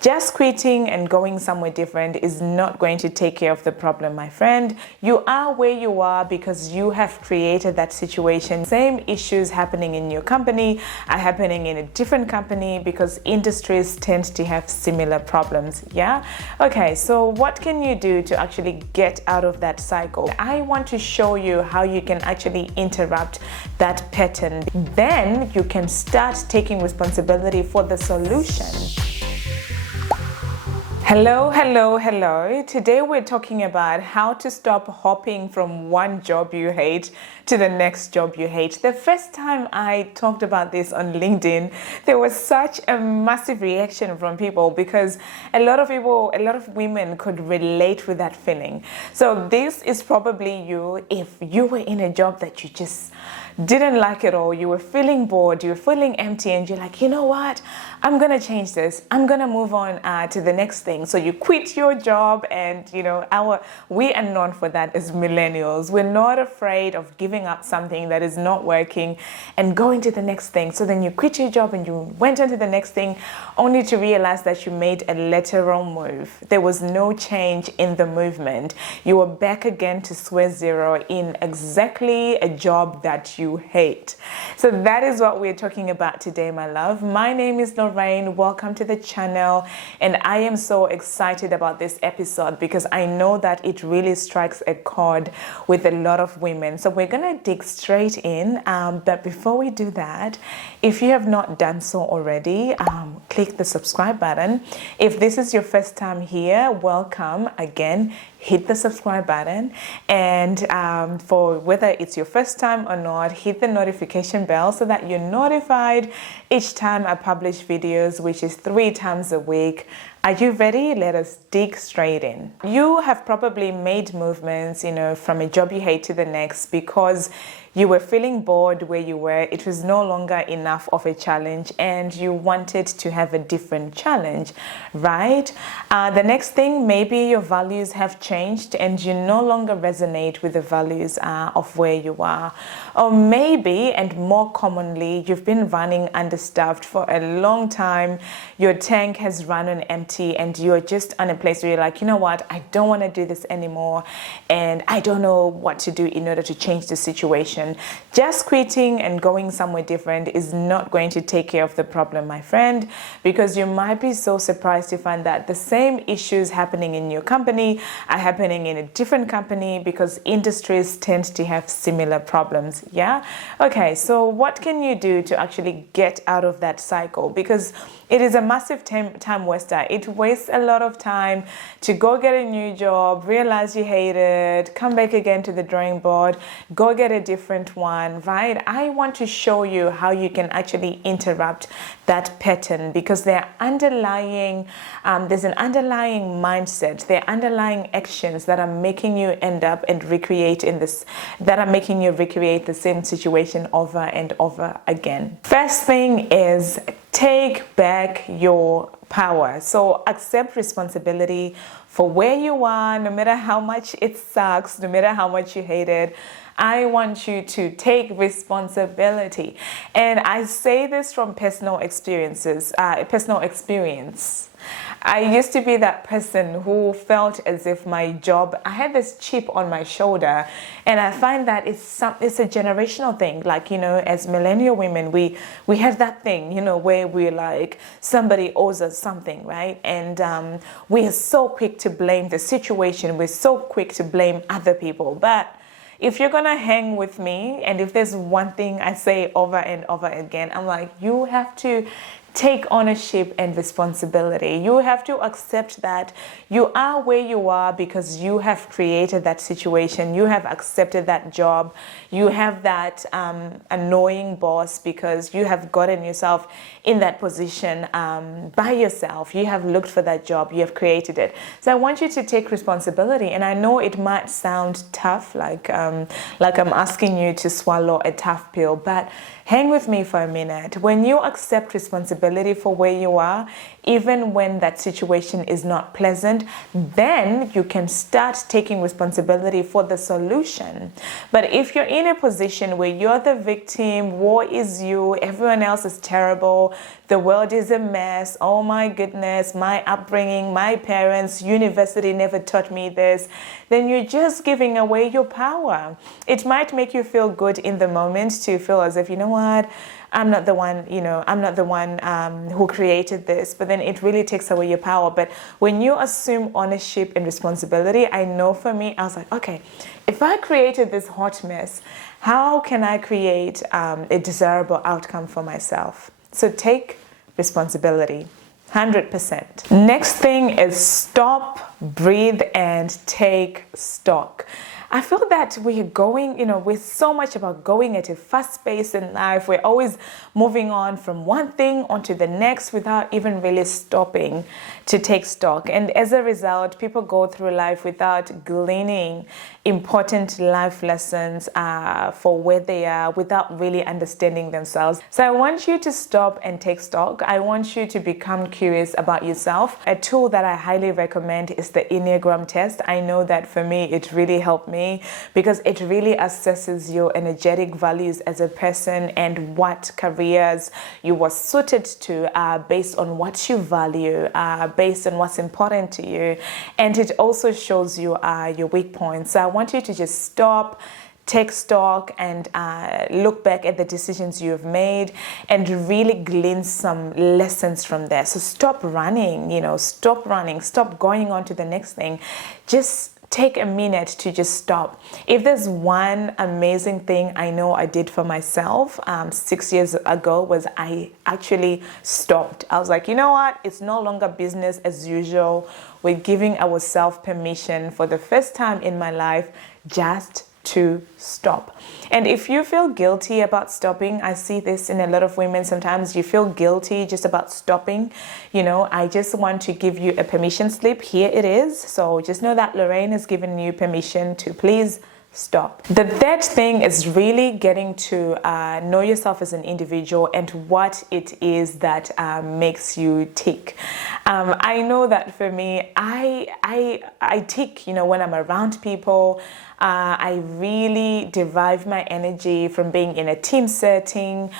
Just quitting and going somewhere different is not going to take care of the problem, my friend. You are where you are because you have created that situation. Same issues happening in your company are happening in a different company because industries tend to have similar problems. Yeah? Okay, so what can you do to actually get out of that cycle? I want to show you how you can actually interrupt that pattern. Then you can start taking responsibility for the solution. Hello. Today we're talking about how to stop hopping from one job you hate to the next job you hate. The first time I talked about this on LinkedIn, there was such a massive reaction from people because a lot of women could relate with that feeling. So this is probably you if you were in a job that you just didn't like it all, you were feeling bored, you were feeling empty, and you're like, you know what, I'm gonna change this, I'm gonna move on to the next thing. So you quit your job, and we are known for that as millennials. We're not afraid of giving up something that is not working and going to the next thing. So then you quit your job and you went on to the next thing, only to realize that you made a lateral move. There was no change in the movement. You were back again to square zero in exactly a job that you hate. So that is what we're talking about today, my love. My name is Lorraine. Welcome to the channel, and I am so excited about this episode because I know that it really strikes a chord with a lot of women. So we're gonna dig straight in, but before we do that, if you have not done so already, click the subscribe button. If this is your first time here, welcome again. Hit the subscribe button, and for whether it's your first time or not, hit the notification bell so that you're notified each time I publish videos, which is 3 times a week. Are you ready? Let us dig straight in. You have probably made movements, from a job you hate to the next because you were feeling bored where you were. It was no longer enough of a challenge and you wanted to have a different challenge, right? The next thing, maybe your values have changed and you no longer resonate with the values of where you are. Or maybe, and more commonly, you've been running understaffed for a long time. Your tank has run on empty and you're just on a place where you're like, you know what, I don't want to do this anymore and I don't know what to do in order to change the situation. Just quitting and going somewhere different is not going to take care of the problem, my friend, because you might be so surprised to find that the same issues happening in your company are happening in a different company because industries tend to have similar problems. Yeah? Okay, so what can you do to actually get out of that cycle? Because it is a massive time waster. It wastes a lot of time to go get a new job, realize you hate it, come back again to the drawing board, go get a different one, right? I want to show you how you can actually interrupt that pattern because there's an underlying mindset, there are underlying actions that are making you end up and recreate the same situation over and over again. First thing is take back your power. So accept responsibility for where you are, no matter how much it sucks, no matter how much you hate it. I want you to take responsibility. And I say this from personal experience. I used to be that person who felt as if my job, I had this chip on my shoulder, and I find that it's a generational thing. Like, as millennial women, we have that thing, where we're like, somebody owes us something, right? And we are so quick to blame the situation. We're so quick to blame other people. But if you're gonna hang with me, and if there's one thing I say over and over again, I'm like, you have to take ownership and responsibility. You have to accept that you are where you are because you have created that situation. You have accepted that job. You have that annoying boss because you have gotten yourself in that position by yourself. You have looked for that job. You have created it. So I want you to take responsibility. And I know it might sound tough, like I'm asking you to swallow a tough pill, but hang with me for a minute. When you accept responsibility for where you are, even when that situation is not pleasant, then you can start taking responsibility for the solution. But if you're in a position where you're the victim, war is you, everyone else is terrible, the world is a mess, oh my goodness, my upbringing, my parents, university never taught me this, then you're just giving away your power. It might make you feel good in the moment to feel as if, you know what, I'm not the one, I'm not the one who created this, but then it really takes away your power. But when you assume ownership and responsibility, I know for me, I was like, okay, if I created this hot mess, how can I create a desirable outcome for myself? So take responsibility. 100%. Next thing is stop, breathe, and take stock. I feel that we're going, we're so much about going at a fast pace in life. We're always moving on from one thing onto the next without even really stopping to take stock. And as a result, people go through life without gleaning important life lessons for where they are, without really understanding themselves. So I want you to stop and take stock. I want you to become curious about yourself. A tool that I highly recommend is the Enneagram test. I know that for me, it really helped me because it really assesses your energetic values as a person and what careers you were suited to based on what you value, based on what's important to you. And it also shows you your weak points. So I want you to just stop, take stock, and look back at the decisions you have made and really glean some lessons from there. So stop running, stop going on to the next thing. Just take a minute to just stop. If there's one amazing thing I know I did for myself 6 years ago was I actually stopped. I was like, you know what? It's no longer business as usual. We're giving ourselves permission for the first time in my life just to stop. And if you feel guilty about stopping, I see this in a lot of women. Sometimes you feel guilty just about stopping. I just want to give you a permission slip. Here it is. So just know that Lorraine has given you permission to please stop. The third thing is really getting to know yourself as an individual and what it is that makes you tick. I know that for me, I tick, when I'm around people. I really derive my energy from being in a team setting,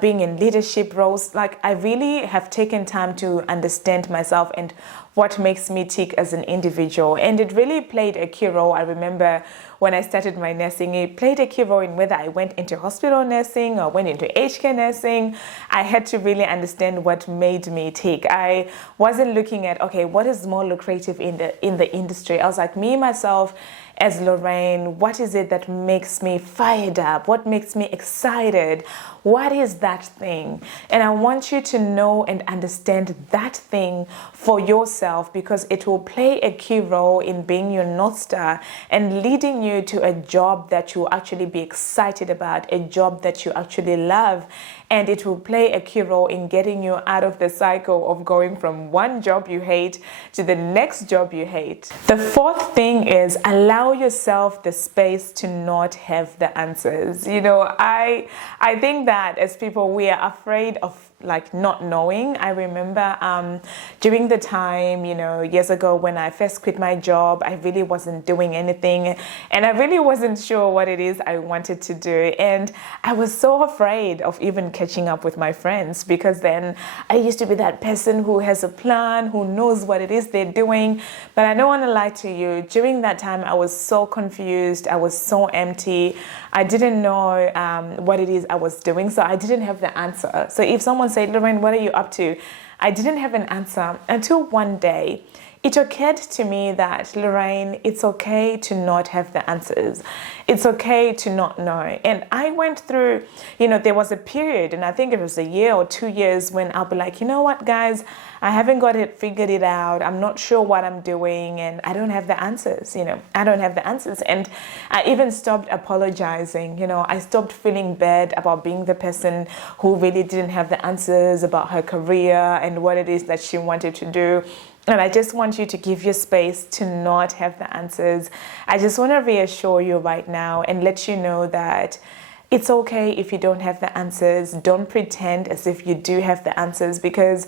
being in leadership roles. Like, I really have taken time to understand myself and what makes me tick as an individual. And it really played a key role. I remember when I started my nursing, it played a key role in whether I went into hospital nursing or went into aged care nursing. I had to really understand what made me tick. I wasn't looking at, okay, what is more lucrative in the industry? I was like, me, myself, as Lorraine, what is it that makes me fired up? What makes me excited? What is that thing? And I want you to know and understand that thing for yourself, because it will play a key role in being your North Star and leading you to a job that you'll actually be excited about, a job that you actually love. And it will play a key role in getting you out of the cycle of going from one job you hate to the next job you hate. The fourth thing is allow yourself the space to not have the answers. I think that as people, we are afraid of not knowing. I remember during the time, years ago when I first quit my job, I really wasn't doing anything and I really wasn't sure what it is I wanted to do. And I was so afraid of even catching up with my friends, because then I used to be that person who has a plan, who knows what it is they're doing. But I don't want to lie to you. During that time, I was so confused. I was so empty. I didn't know what it is I was doing. So I didn't have the answer. So if someone said, Lorraine, what are you up to? I didn't have an answer until one day it occurred to me that, Lorraine, it's okay to not have the answers. It's okay to not know. And I went through, there was a period, and I think it was a year or 2 years, when I'll be like, you know what, guys, I haven't figured it out. I'm not sure what I'm doing, and I don't have the answers. I don't have the answers. And I even stopped apologizing. I stopped feeling bad about being the person who really didn't have the answers about her career and what it is that she wanted to do. And I just want you to give your space to not have the answers. I just want to reassure you right now and let you know that it's okay if you don't have the answers. Don't pretend as if you do have the answers, because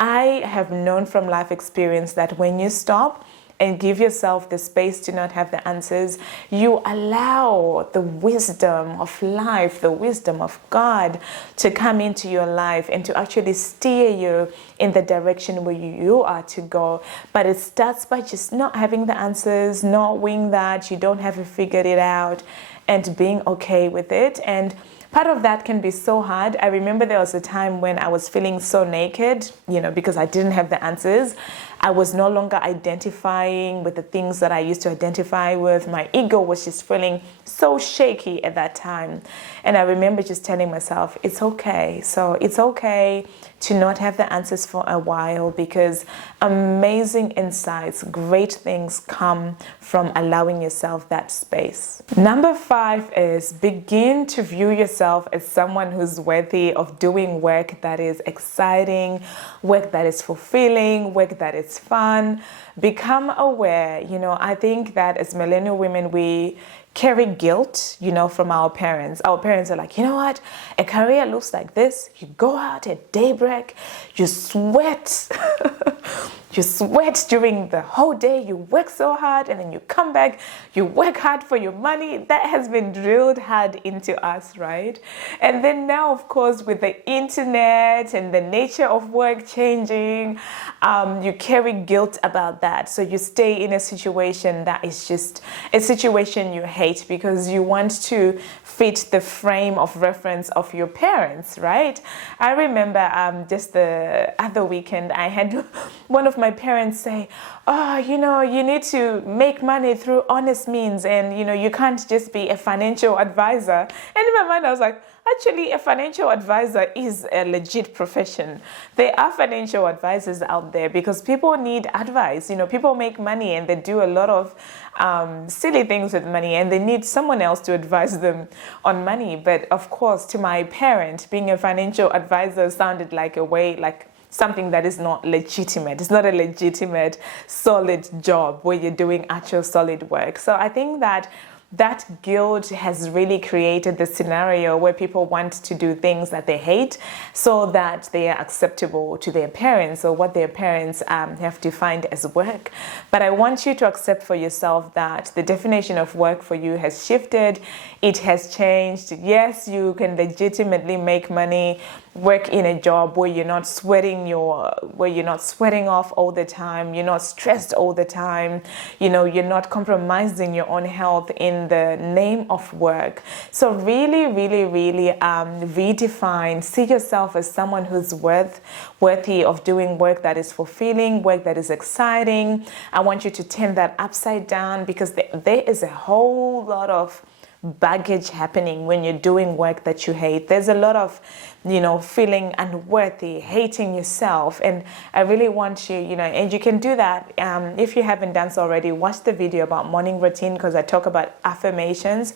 I have known from life experience that when you stop and give yourself the space to not have the answers, you allow the wisdom of life, the wisdom of God to come into your life and to actually steer you in the direction where you are to go. But it starts by just not having the answers, knowing that you don't have to figure it out, and being okay with it. And part of that can be so hard. I remember there was a time when I was feeling so naked, because I didn't have the answers. I was no longer identifying with the things that I used to identify with. My ego was just feeling so shaky at that time. And I remember just telling myself, it's okay. So it's okay to not have the answers for a while, because amazing insights, great things come from allowing yourself that space. Number 5 is begin to view yourself as someone who's worthy of doing work that is exciting, work that is fulfilling, work that is fun. Become aware. I think that as millennial women, we carry guilt, from our parents. Our parents are like, you know what? A career looks like this. You go out at daybreak, you sweat. You sweat during the whole day, you work so hard, and then you come back, you work hard for your money. That has been drilled hard into us, right? And then now, of course, with the internet and the nature of work changing, you carry guilt about that. So you stay in a situation that is just a situation you hate because you want to fit the frame of reference of your parents, right? I remember just the other weekend, I had one of my parents say, oh, you need to make money through honest means, and you can't just be a financial advisor. And in my mind I was like, actually, a financial advisor is a legit profession. There are financial advisors out there because people need advice. People make money and they do a lot of silly things with money, and they need someone else to advise them on money. But of course, to my parent, being a financial advisor sounded like something that is not legitimate. It's not a legitimate, solid job where you're doing actual solid work. So I think that guilt has really created the scenario where people want to do things that they hate so that they are acceptable to their parents, or what their parents have defined as work. But I want you to accept for yourself that the definition of work for you has shifted. It has changed. Yes, you can legitimately make money, work in a job where you're not sweating off all the time, you're not stressed all the time, you're not compromising your own health in the name of work. So really, really, really redefine, see yourself as someone who's worthy of doing work that is fulfilling, work that is exciting. I want you to turn that upside down, because there is a whole lot of baggage happening when you're doing work that you hate. There's a lot of feeling unworthy, hating yourself, and I really want you, and you can do that if you haven't done so already. Watch the video about morning routine, because I talk about affirmations.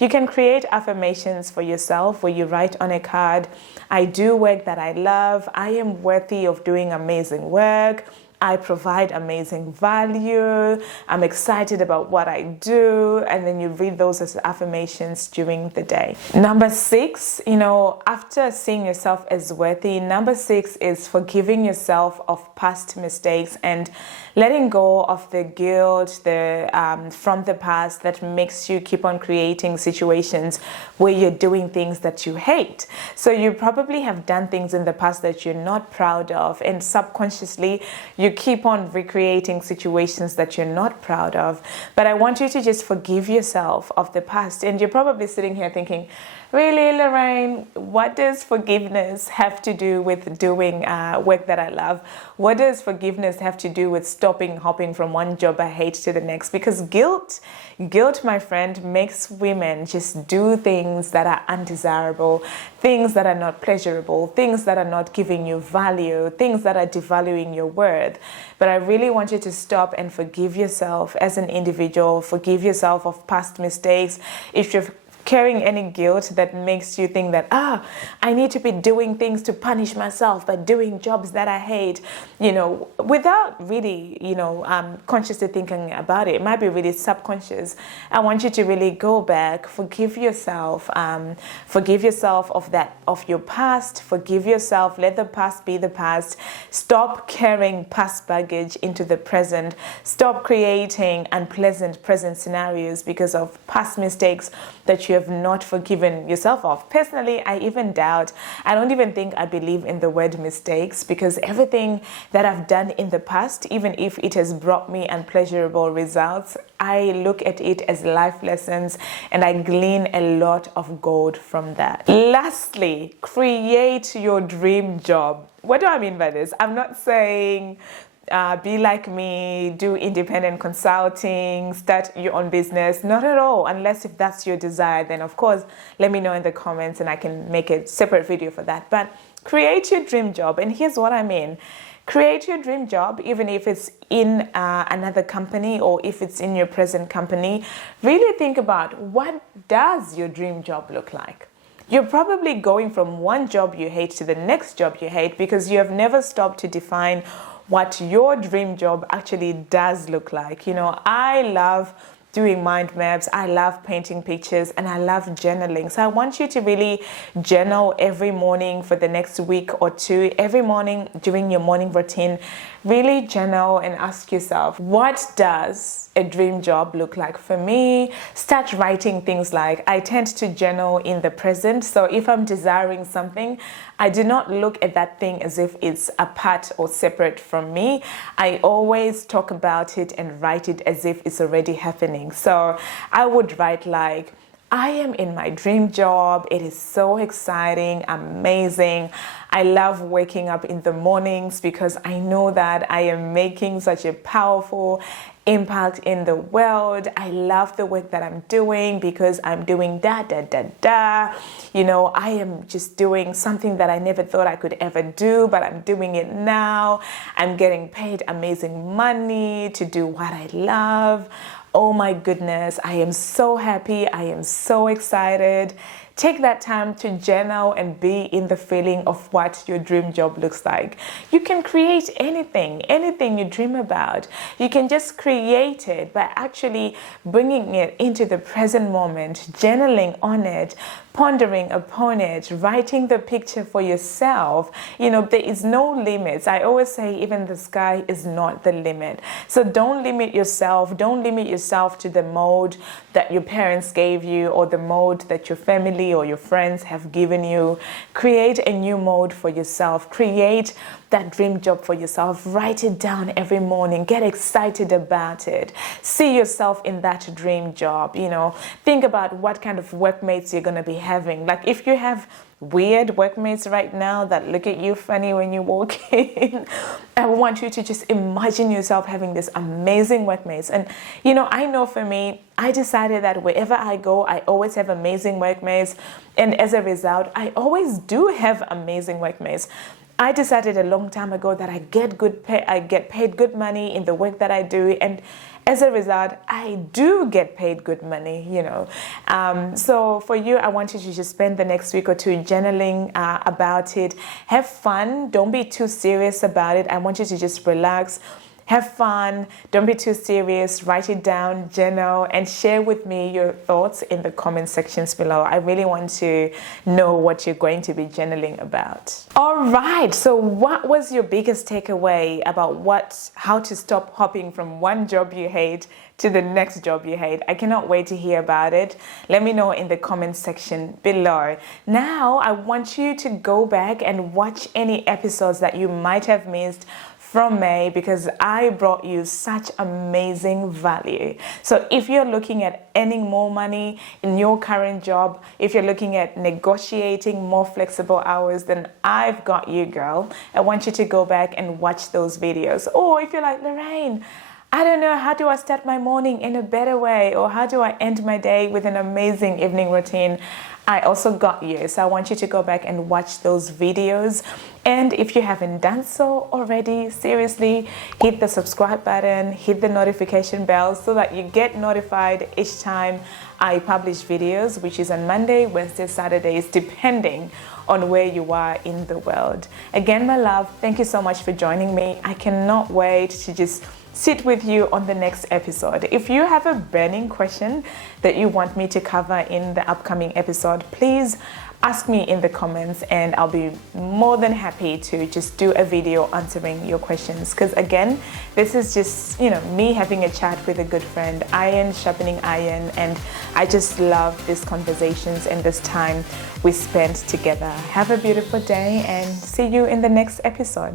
You can create affirmations for yourself where you write on a card, I do work that I love, I am worthy of doing amazing work, I provide amazing value, I'm excited about what I do, and then you read those as affirmations during the day. Number 6, after seeing yourself as worthy, number 6 is forgiving yourself of past mistakes and letting go of the guilt from the past that makes you keep on creating situations where you're doing things that you hate. So you probably have done things in the past that you're not proud of, and subconsciously you keep on recreating situations that you're not proud of. But I want you to just forgive yourself of the past. And you're probably sitting here thinking, really, Lorraine, what does forgiveness have to do with doing work that I love? What does forgiveness have to do with hopping from one job I hate to the next? Because guilt, my friend, makes women just do things that are undesirable, things that are not pleasurable, things that are not giving you value, things that are devaluing your worth. But I really want you to stop and forgive yourself as an individual, forgive yourself of past mistakes. If you've carrying any guilt that makes you think that, I need to be doing things to punish myself by doing jobs that I hate, without really, consciously thinking about it. It might be really subconscious. I want you to really go back, forgive yourself of your past, forgive yourself, let the past be the past. Stop carrying past baggage into the present. Stop creating unpleasant present scenarios because of past mistakes that you have not forgiven yourself of. Personally, I don't even think I believe in the word mistakes, because everything that I've done in the past, even if it has brought me unpleasurable results, I look at it as life lessons and I glean a lot of gold from that. Lastly, create your dream job. What do I mean by this? I'm not saying be like me, do independent consulting, start your own business. Not at all. Unless if that's your desire, then of course, let me know in the comments and I can make a separate video for that. But create your dream job. And here's what I mean. Create your dream job, even if it's in another company or if it's in your present company. Really think about, what does your dream job look like? You're probably going from one job you hate to the next job you hate because you have never stopped to define what your dream job actually does look like. I love doing mind maps, I love painting pictures, and I love journaling. So I want you to really journal every morning for the next week or two. Every morning during your morning routine, really journal and ask yourself, what does a dream job look like for me? Start writing things like, I tend to journal in the present. So if I'm desiring something, I do not look at that thing as if it's apart or separate from me. I always talk about it and write it as if it's already happening. So I would write like, I am in my dream job. It is so exciting, amazing. I love waking up in the mornings because I know that I am making such a powerful impact in the world. I love the work that I'm doing because I'm doing I am just doing something that I never thought I could ever do, but I'm doing it now. I'm getting paid amazing money to do what I love. Oh my goodness, I am so happy. I am so excited. Take that time to journal and be in the feeling of what your dream job looks like. You can create anything you dream about. You can just create it by actually bringing it into the present moment, journaling on it, pondering upon it, writing the picture for yourself. There is no limits. I always say even the sky is not the limit. So don't limit yourself. Don't limit yourself to the mold that your parents gave you or the mold that your family or your friends have given you. Create a new mode for yourself. Create that dream job for yourself. Write it down every morning. Get excited about it. See yourself in that dream job. Think about what kind of workmates you're going to be having. Like if you have weird workmates right now that look at you funny when you walk in, I want you to just imagine yourself having this amazing workmates. And I know for me, I decided that wherever I go, I always have amazing workmates, and as a result, I always do have amazing workmates. I decided a long time ago that I get paid good money in the work that I do, and as a result, I do get paid good money, So for you, I want you to just spend the next week or two journaling about it. Have fun. Don't be too serious about it. I want you to just relax. Have fun. Don't be too serious. Write it down, journal, and share with me your thoughts in the comment sections below. I really want to know what you're going to be journaling about. All right. So what was your biggest takeaway about how to stop hopping from one job you hate to the next job you hate? I cannot wait to hear about it. Let me know in the comment section below. Now, I want you to go back and watch any episodes that you might have missed from May, because I brought you such amazing value. So if you're looking at earning more money in your current job, if you're looking at negotiating more flexible hours, then I've got you, girl. I want you to go back and watch those videos. Or if you're like, Lorraine, I don't know, how do I start my morning in a better way, or how do I end my day with an amazing evening routine? I also got you. So I want you to go back and watch those videos. And if you haven't done so already, seriously, hit the subscribe button, hit the notification bell so that you get notified each time I publish videos, which is on Monday, Wednesday, Saturdays, depending on where you are in the world. Again, my love, thank you so much for joining me. I cannot wait to just sit with you on the next episode. If you have a burning question that you want me to cover in the upcoming episode, please ask me in the comments and I'll be more than happy to just do a video answering your questions. Because again, this is just, me having a chat with a good friend, iron sharpening iron, and I just love these conversations and this time we spent together. Have a beautiful day and see you in the next episode.